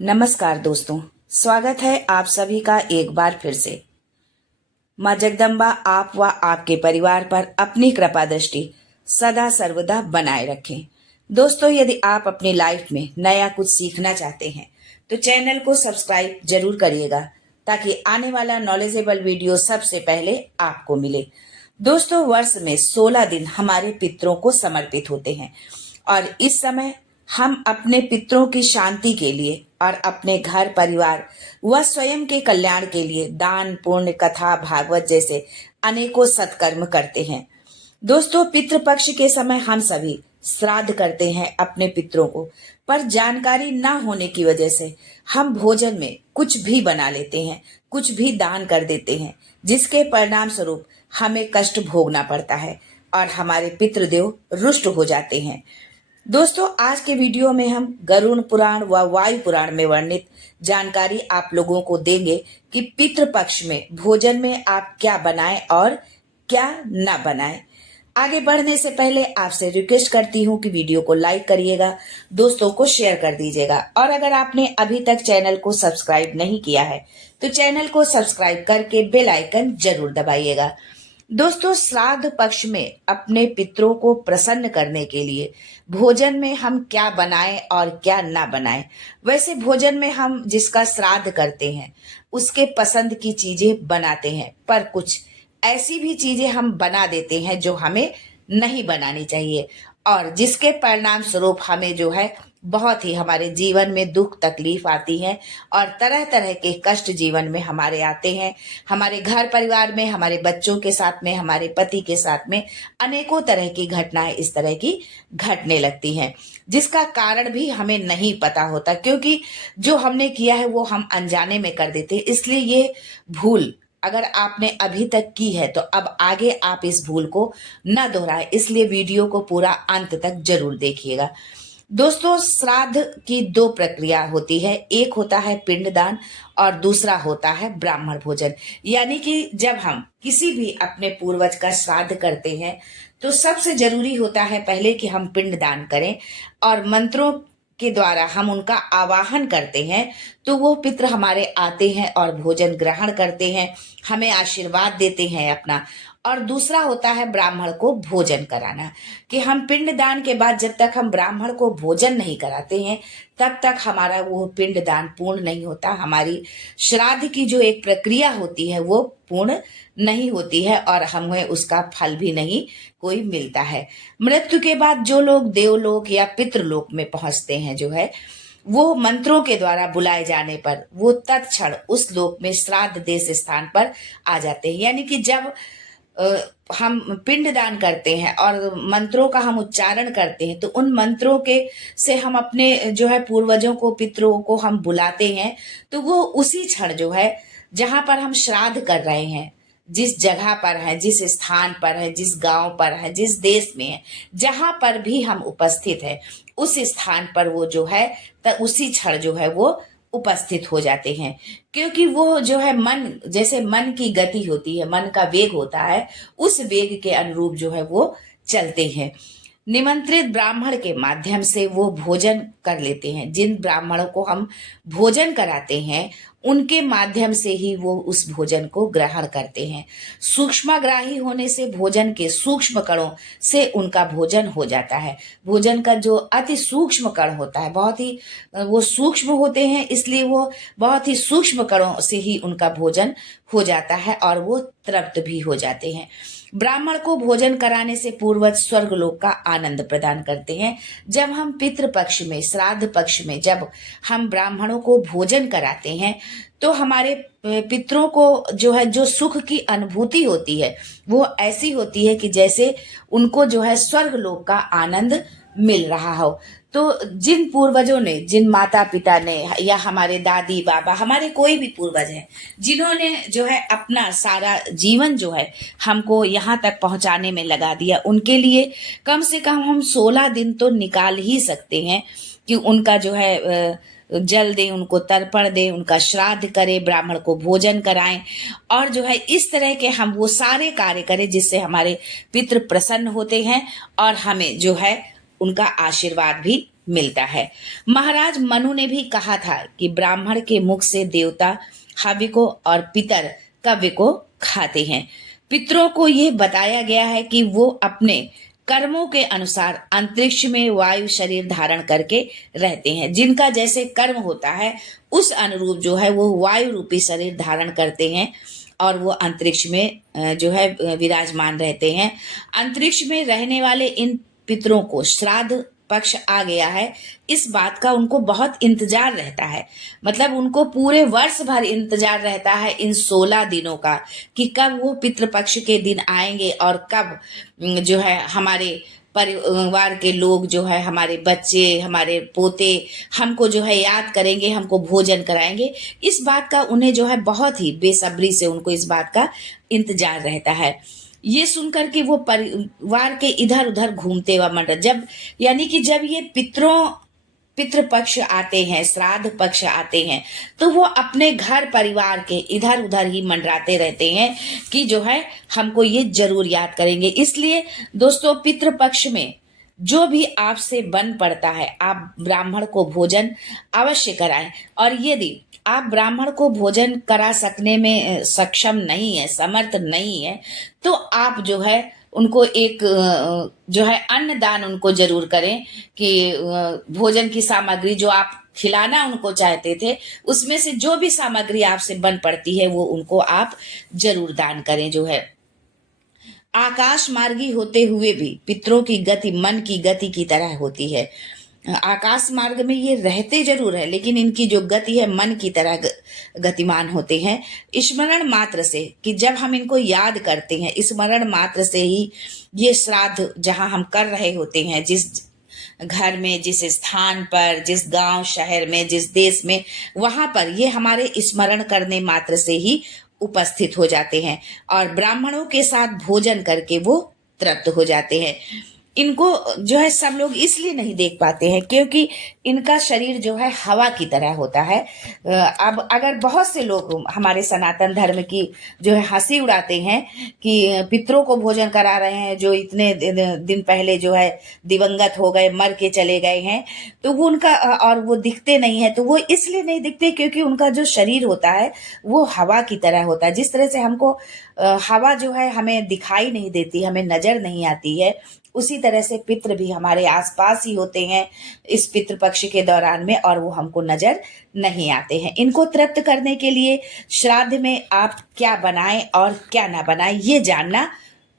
नमस्कार दोस्तों, स्वागत है आप सभी का एक बार फिर से। माँ जगदम्बा आप व आपके परिवार पर अपनी कृपा दृष्टि सदा सर्वदा बनाए रखें। दोस्तों, यदि आप अपनी लाइफ में नया कुछ सीखना चाहते हैं तो चैनल को सब्सक्राइब जरूर करिएगा ताकि आने वाला नॉलेजेबल वीडियो सबसे पहले आपको मिले। दोस्तों, वर्ष में 16 दिन हमारे पितरों को समर्पित होते हैं और इस समय हम अपने पितरों की शांति के लिए और अपने घर परिवार व स्वयं के कल्याण के लिए दान, पुण्य, कथा, भागवत जैसे अनेकों सत्कर्म करते हैं। दोस्तों, पितृपक्ष के समय हम सभी श्राद्ध करते हैं अपने पितरों को, पर जानकारी न होने की वजह से हम भोजन में कुछ भी बना लेते हैं, कुछ भी दान कर देते हैं, जिसके परिणाम स्वरूप हमें कष्ट भोगना पड़ता है और हमारे पितृदेव रुष्ट हो जाते हैं। दोस्तों, आज के वीडियो में हम गरुड़ पुराण व वायु पुराण में वर्णित जानकारी आप लोगों को देंगे कि पितृपक्ष में भोजन में आप क्या बनाएं और क्या न बनाएं। आगे बढ़ने से पहले आपसे रिक्वेस्ट करती हूं कि वीडियो को लाइक करिएगा, दोस्तों को शेयर कर दीजिएगा और अगर आपने अभी तक चैनल को सब्सक्राइब नहीं किया है तो चैनल को सब्सक्राइब करके बेल आइकन जरूर दबाइएगा। दोस्तों, श्राद्ध पक्ष में अपने पितरों को प्रसन्न करने के लिए भोजन में हम क्या बनाएं और क्या ना बनाएं। वैसे भोजन में हम जिसका श्राद्ध करते हैं उसके पसंद की चीजें बनाते हैं, पर कुछ ऐसी भी चीजें हम बना देते हैं जो हमें नहीं बनानी चाहिए और जिसके परिणाम स्वरूप हमें जो है बहुत ही हमारे जीवन में दुख तकलीफ आती है और तरह तरह के कष्ट जीवन में हमारे आते हैं। हमारे घर परिवार में, हमारे बच्चों के साथ में, हमारे पति के साथ में अनेकों तरह की घटनाएं इस तरह की घटने लगती हैं, जिसका कारण भी हमें नहीं पता होता, क्योंकि जो हमने किया है वो हम अनजाने में कर देते हैं। इसलिए ये भूल अगर आपने अभी तक की है तो अब आगे आप इस भूल को न दोहराएं, इसलिए वीडियो को पूरा अंत तक जरूर देखिएगा। दोस्तों, श्राद्ध की दो प्रक्रिया होती है, एक होता है पिंडदान और दूसरा होता है ब्राह्मण भोजन। यानी कि जब हम किसी भी अपने पूर्वज का श्राद्ध करते हैं तो सबसे जरूरी होता है पहले कि हम पिंडदान करें और मंत्रों के द्वारा हम उनका आवाहन करते हैं तो वो पितृ हमारे आते हैं और भोजन ग्रहण करते हैं, हमें आशीर्वाद देते हैं अपना। और दूसरा होता है ब्राह्मण को भोजन कराना, कि हम पिंडदान के बाद जब तक हम ब्राह्मण को भोजन नहीं कराते हैं तब तक हमारा वो पिंडदान पूर्ण नहीं होता, हमारी श्राद्ध की जो एक प्रक्रिया होती है वो पूर्ण नहीं होती है और हमें उसका फल भी नहीं कोई मिलता है। मृत्यु के बाद जो लोग देवलोक या पितृलोक में पहुंचते हैं जो है वो मंत्रों के द्वारा बुलाए जाने पर वो तत्क्षण उस लोक में श्राद्ध देश स्थान पर आ जाते हैं। यानी कि जब हम पिंडदान करते हैं और मंत्रों का हम उच्चारण करते हैं तो उन मंत्रों के से हम अपने जो है पूर्वजों को, पितरों को हम बुलाते हैं, तो वो उसी क्षण जो है जहां पर हम श्राद्ध कर रहे हैं, जिस जगह पर है, जिस स्थान पर है, जिस गांव पर है, जिस देश में है, जहां पर भी हम उपस्थित है उस स्थान पर वो जो है उसी क्षण जो है वो उपस्थित हो जाते हैं। क्योंकि वो जो है मन, जैसे मन की गति होती है, मन का वेग होता है, उस वेग के अनुरूप जो है वो चलते हैं। निमंत्रित ब्राह्मण के माध्यम से वो भोजन कर लेते हैं। जिन ब्राह्मणों को हम भोजन कराते हैं उनके माध्यम से ही वो उस भोजन को ग्रहण करते हैं। सूक्ष्मग्राही होने से भोजन के सूक्ष्म कणों से उनका भोजन हो जाता है। भोजन का जो अति सूक्ष्म कण होता है, बहुत ही वो सूक्ष्म होते हैं, इसलिए वो बहुत ही सूक्ष्म कणों से ही उनका भोजन हो जाता है और वो तृप्त भी हो जाते हैं। ब्राह्मण को भोजन कराने से पूर्वज स्वर्ग लोक का आनंद प्रदान करते हैं। जब हम पितृ पक्ष में, श्राद्ध पक्ष में जब हम ब्राह्मणों को भोजन कराते हैं तो हमारे पितरों को जो है जो सुख की अनुभूति होती है वो ऐसी होती है कि जैसे उनको जो है स्वर्ग लोक का आनंद मिल रहा हो। तो जिन पूर्वजों ने, जिन माता पिता ने या हमारे दादी बाबा, हमारे कोई भी पूर्वज हैं जिन्होंने जो है अपना सारा जीवन जो है हमको यहाँ तक पहुंचाने में लगा दिया, उनके लिए कम से कम हम 16 दिन तो निकाल ही सकते हैं कि उनका जो है जल दें, उनको तर्पण दें, उनका श्राद्ध करें, ब्राह्मण को भोजन कराएं और जो है इस तरह के हम वो सारे कार्य करें जिससे हमारे पितृ प्रसन्न होते हैं और हमें जो है उनका आशीर्वाद भी मिलता है। महाराज मनु ने भी कहा था कि ब्राह्मण के मुख से देवता हव्य को और पितर कव्य को खाते हैं। पितरों को यह बताया गया है कि वो अपने कर्मों के अनुसार अंतरिक्ष में वायु शरीर धारण करके रहते हैं। जिनका जैसे कर्म होता है उस अनुरूप जो है वो वायु रूपी शरीर धारण करते हैं और वो अंतरिक्ष में जो है विराजमान रहते हैं। अंतरिक्ष में रहने वाले इन पितरों को श्राद्ध पक्ष आ गया है, इस बात का उनको बहुत इंतजार रहता है। मतलब उनको पूरे वर्ष भर इंतजार रहता है इन 16 दिनों का कि कब वो पितृपक्ष के दिन आएंगे और कब जो है हमारे परिवार के लोग जो है, हमारे बच्चे, हमारे पोते हमको जो है याद करेंगे, हमको भोजन कराएंगे। इस बात का उन्हें जो है बहुत ही बेसब्री से उनको इस बात का इंतजार रहता है। ये सुनकर के वो परिवार के इधर उधर घूमते हुआ मंडल यानी कि जब ये पितृ पक्ष आते हैं, श्राद्ध पक्ष आते हैं, तो वो अपने घर परिवार के इधर उधर ही मंडराते रहते हैं कि जो है हमको ये जरूर याद करेंगे। इसलिए दोस्तों, पितृ पक्ष में जो भी आपसे बन पड़ता है आप ब्राह्मण को भोजन अवश्य कराएं। और यदि आप ब्राह्मण को भोजन करा सकने में सक्षम नहीं है, समर्थ नहीं है, तो आप जो है उनको एक जो है अन्न दान उनको जरूर करें कि भोजन की सामग्री जो आप खिलाना उनको चाहते थे उसमें से जो भी सामग्री आपसे बन पड़ती है वो उनको आप जरूर दान करें। जो है आकाश मार्गी होते हुए भी पितरों की गति मन की गति की तरह होती है। आकाश मार्ग में ये रहते जरूर है लेकिन इनकी जो गति है मन की तरह गतिमान होते हैं। स्मरण मात्र से कि जब हम इनको याद करते हैं, स्मरण मात्र से ही ये श्राद्ध जहां हम कर रहे होते हैं, जिस घर में, जिस स्थान पर, जिस गांव शहर में, जिस देश में, वहां पर ये हमारे स्मरण करने मात्र से ही उपस्थित हो जाते हैं और ब्राह्मणों के साथ भोजन करके वो तृप्त हो जाते हैं। इनको जो है सब लोग इसलिए नहीं देख पाते हैं क्योंकि इनका शरीर जो है हवा की तरह होता है। अब अगर बहुत से लोग हमारे सनातन धर्म की जो है हंसी उड़ाते हैं कि पितरों को भोजन करा रहे हैं जो इतने दिन पहले जो है दिवंगत हो गए, मर के चले गए हैं, तो वो उनका और वो दिखते नहीं है, तो वो इसलिए नहीं दिखते क्योंकि उनका जो शरीर होता है वो हवा की तरह होता है। जिस तरह से हमको हवा जो है हमें दिखाई नहीं देती, हमें नजर नहीं आती है, उसी तरह से पितृ भी हमारे आसपास ही होते हैं इस पितृ पक्ष के दौरान में और वो हमको नजर नहीं आते हैं। इनको तृप्त करने के लिए श्राद्ध में आप क्या बनाएं और क्या ना बनाएं ये जानना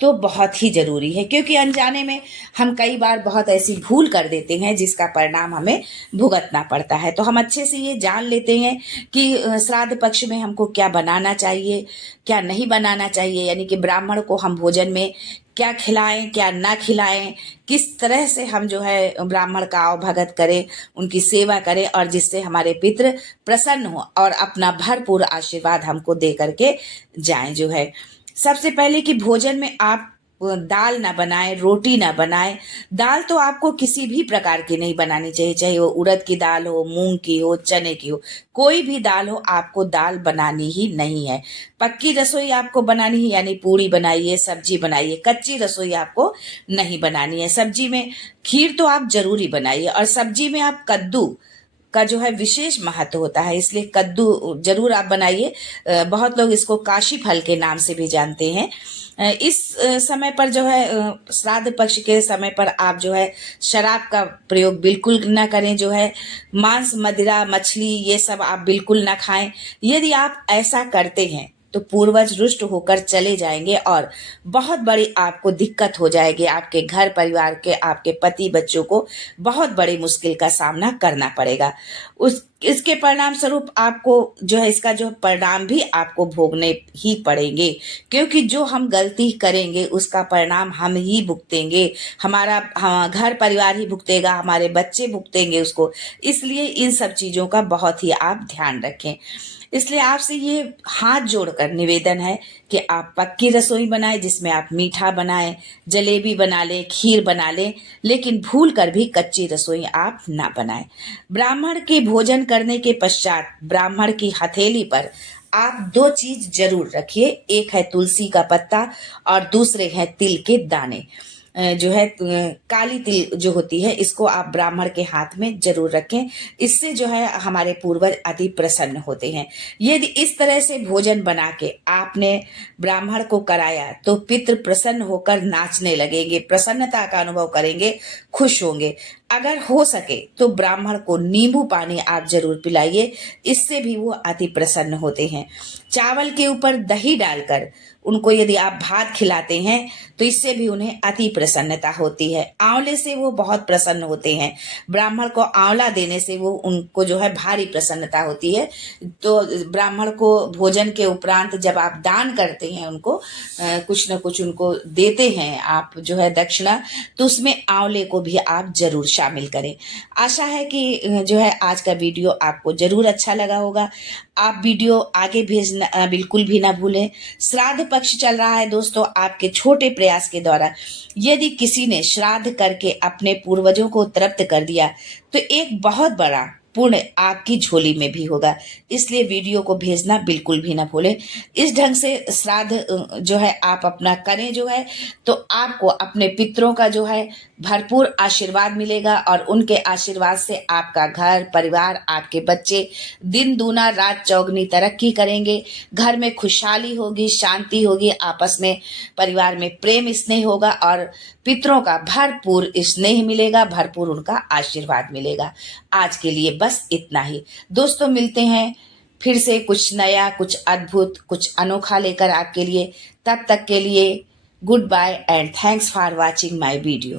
तो बहुत ही जरूरी है क्योंकि अनजाने में हम कई बार बहुत ऐसी भूल कर देते हैं जिसका परिणाम हमें भुगतना पड़ता है। तो हम अच्छे से ये जान लेते हैं कि श्राद्ध पक्ष में हमको क्या बनाना चाहिए, क्या नहीं बनाना चाहिए, यानी कि ब्राह्मण को हम भोजन में क्या खिलाएं, क्या ना खिलाएं, किस तरह से हम जो है ब्राह्मण का आवभगत करें, उनकी सेवा करें और जिससे हमारे पितृ प्रसन्न हो और अपना भरपूर आशीर्वाद हमको दे करके जाएं। जो है सबसे पहले कि भोजन में आप दाल ना बनाएं, रोटी ना बनाएं। दाल तो आपको किसी भी प्रकार की नहीं बनानी चाहिए, चाहे वो उड़द की दाल हो, मूंग की हो, चने की हो, कोई भी दाल हो, आपको दाल बनानी ही नहीं है। पक्की रसोई आपको बनानी है, यानी पूड़ी बनाइए, सब्जी बनाइए। कच्ची रसोई आपको नहीं बनानी है। सब्जी में खीर तो आप जरूरी बनाइए और सब्जी में आप कद्दू का जो है विशेष महत्व होता है, इसलिए कद्दू जरूर आप बनाइए। बहुत लोग इसको काशी फल के नाम से भी जानते हैं। इस समय पर जो है श्राद्ध पक्ष के समय पर आप जो है शराब का प्रयोग बिल्कुल ना करें। जो है मांस, मदिरा, मछली ये सब आप बिल्कुल ना खाएं। यदि आप ऐसा करते हैं तो पूर्वज रुष्ट होकर चले जाएंगे और बहुत बड़ी आपको दिक्कत हो जाएगी। आपके घर परिवार के, आपके पति बच्चों को बहुत बड़ी मुश्किल का सामना करना पड़ेगा। इसके परिणाम स्वरूप आपको जो है इसका जो परिणाम भी आपको भोगने ही पड़ेंगे क्योंकि जो हम गलती करेंगे उसका परिणाम हम ही भुगतेंगे, हमारा घर परिवार ही भुगतेगा, हमारे बच्चे भुगतेंगे उसको। इसलिए इन सब चीजों का बहुत ही आप ध्यान रखें। इसलिए आपसे ये हाथ जोड़कर निवेदन है कि आप पक्की रसोई बनाएं जिसमें आप मीठा बनाएं, जलेबी बना लें, खीर बना लें, लेकिन भूल कर भी कच्ची रसोई आप ना बनाएं। ब्राह्मण के भोजन करने के पश्चात ब्राह्मण की हथेली पर आप 2 चीज जरूर रखिए, एक है तुलसी का पत्ता और दूसरे हैं तिल के दाने। जो है काली तिल जो होती है, इसको आप ब्राह्मण के हाथ में जरूर रखें। इससे जो है हमारे पूर्वज अति प्रसन्न होते हैं। यदि इस तरह से भोजन बना के आपने ब्राह्मण को कराया तो पितृ प्रसन्न होकर नाचने लगेंगे, प्रसन्नता का अनुभव करेंगे, खुश होंगे। अगर हो सके तो ब्राह्मण को नींबू पानी आप जरूर पिलाइए, इससे भी वो अति प्रसन्न होते हैं। चावल के ऊपर दही डालकर उनको यदि आप भात खिलाते हैं तो इससे भी उन्हें अति प्रसन्नता होती है। आंवले से वो बहुत प्रसन्न होते हैं। ब्राह्मण को आंवला देने से वो उनको जो है भारी प्रसन्नता होती है। तो ब्राह्मण को भोजन के उपरांत जब आप दान करते हैं, उनको कुछ न कुछ उनको देते हैं आप जो है दक्षिणा, तो उसमें आंवले को भी आप जरूर शामिल करें। आशा है कि जो है आज का वीडियो आपको जरूर अच्छा लगा होगा। आप वीडियो आगे भेजना बिल्कुल भी ना भूलें। श्राद्ध पक्ष चल रहा है दोस्तों, आपके छोटे प्रयास के द्वारा यदि किसी ने श्राद्ध करके अपने पूर्वजों को तृप्त कर दिया तो एक बहुत बड़ा पुण्य आपकी झोली में भी होगा। इसलिए वीडियो को भेजना बिल्कुल भी ना भूलें। इस ढंग से श्राद्ध जो है आप अपना करें जो है, तो आपको अपने पितरों का जो है भरपूर आशीर्वाद मिलेगा और उनके आशीर्वाद से आपका घर परिवार, आपके बच्चे दिन दूना रात चौगनी तरक्की करेंगे। घर में खुशहाली होगी, शांति होगी, आपस में परिवार में प्रेम स्नेह होगा और पितरों का भरपूर स्नेह मिलेगा, भरपूर उनका आशीर्वाद मिलेगा। आज के लिए बस इतना ही दोस्तों, मिलते हैं फिर से कुछ नया, कुछ अद्भुत, कुछ अनोखा लेकर आपके लिए। तब तक के लिए goodbye and thanks for watching my video.